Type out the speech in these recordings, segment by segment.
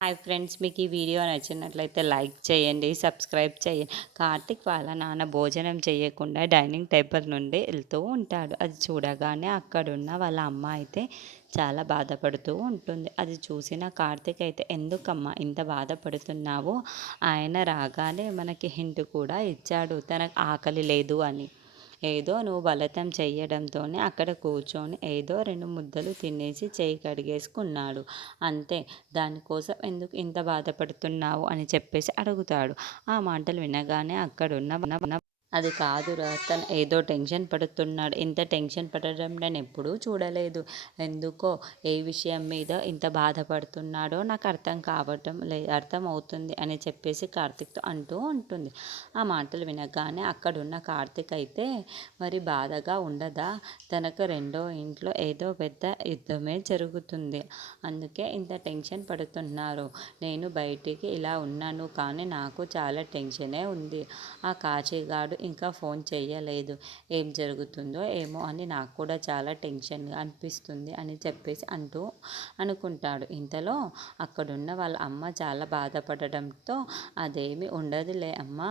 Hi friends, మీకు ఈ video నచ్చినట్లయితే లైక్ చేయండి, సబ్స్క్రైబ్ చేయండి. కార్తిక్ వాళ్ళ నాన్న భోజనం చేయకుండా డైనింగ్ టేబుల్ నుండి వెళ్తూ ఉంటాడు. అది చూడగానే అక్కడున్న వాళ్ళ అమ్మ అయితే చాలా బాధపడుతూ ఉంటుంది. అది చూసిన కార్తిక్ అయితే, ఎందుకమ్మా ఇంత బాధపడుతున్నావు? ఆయన రాగానే మనకి హింట్ కూడా ఇచ్చాడు, తనకు ఆకలి లేదు అని. ఏదో నువ్వు బలతం చెయ్యడంతోనే అక్కడ కూర్చొని ఏదో 2 ముద్దలు తినేసి చేయి కడిగేసుకున్నాడు అంతే. దానికోసం ఎందుకు ఇంత బాధపడుతున్నావు అని చెప్పేసి అడుగుతాడు. ఆ మాటలు వినగానే అక్కడున్న అది కాదురా, తను ఏదో టెన్షన్ పడుతున్నాడు. ఇంత టెన్షన్ పడడం నేను ఎప్పుడూ చూడలేదు. ఎందుకో ఏ విషయం మీద ఇంత బాధపడుతున్నాడో నాకు అర్థం అవుతుంది అని చెప్పేసి కార్తిక్తో అంటూ ఉంటుంది. ఆ మాటలు వినగానే అక్కడున్న కార్తిక్ అయితే మరి బాధగా ఉండదా? తనకు రెండో ఇంట్లో ఏదో పెద్ద యుద్ధమే జరుగుతుంది, అందుకే ఇంత టెన్షన్ పడుతున్నారు. నేను బయటికి ఇలా ఉన్నాను, కానీ నాకు చాలా టెన్షనే ఉంది. ఆ కాశీగాడు ఇంకా ఫోన్ చేయలేదు. ఏం జరుగుతుందో ఏమో అని నాకు కూడా చాలా టెన్షన్గా అనిపిస్తుంది అని చెప్పేసి అనుకుంటాడు. ఇంతలో అక్కడున్న వాళ్ళ అమ్మ చాలా బాధపడడంతో, అదేమి ఉండదులే అమ్మా,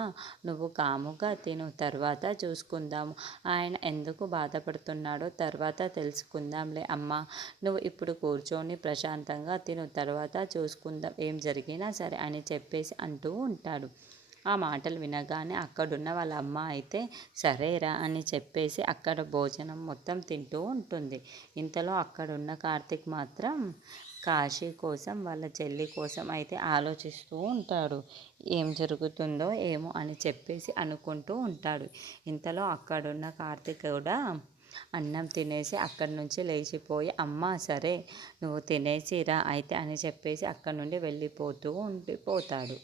నువ్వు కాముగా తిను, తర్వాత చూసుకుందాము. ఆయన ఎందుకు బాధపడుతున్నాడో తర్వాత తెలుసుకుందాంలే అమ్మా. నువ్వు ఇప్పుడు కూర్చొని ప్రశాంతంగా తిను, తర్వాత చూసుకుందాం ఏం జరిగినా సరే అని చెప్పేసి అంటూ ఉంటాడు. ఆ మాటలు వినగానే అక్కడున్న వాళ్ళ అమ్మ అయితే సరేరా అని చెప్పేసి అక్కడ భోజనం మొత్తం తింటూ ఉంటుంది. ఇంతలో అక్కడున్న కార్తిక్ మాత్రం కాశీ కోసం, వాళ్ళ చెల్లి కోసం అయితే ఆలోచిస్తూ ఉంటాడు. ఏం జరుగుతుందో ఏమో అని చెప్పేసి అనుకుంటూ ఉంటాడు. ఇంతలో అక్కడున్న కార్తిక్ కూడా అన్నం తినేసి అక్కడి నుంచి లేచిపోయి, అమ్మ సరే నువ్వు తినేసిరా అయితే అని చెప్పేసి అక్కడి నుండి వెళ్ళిపోతూ ఉండిపోతాడు.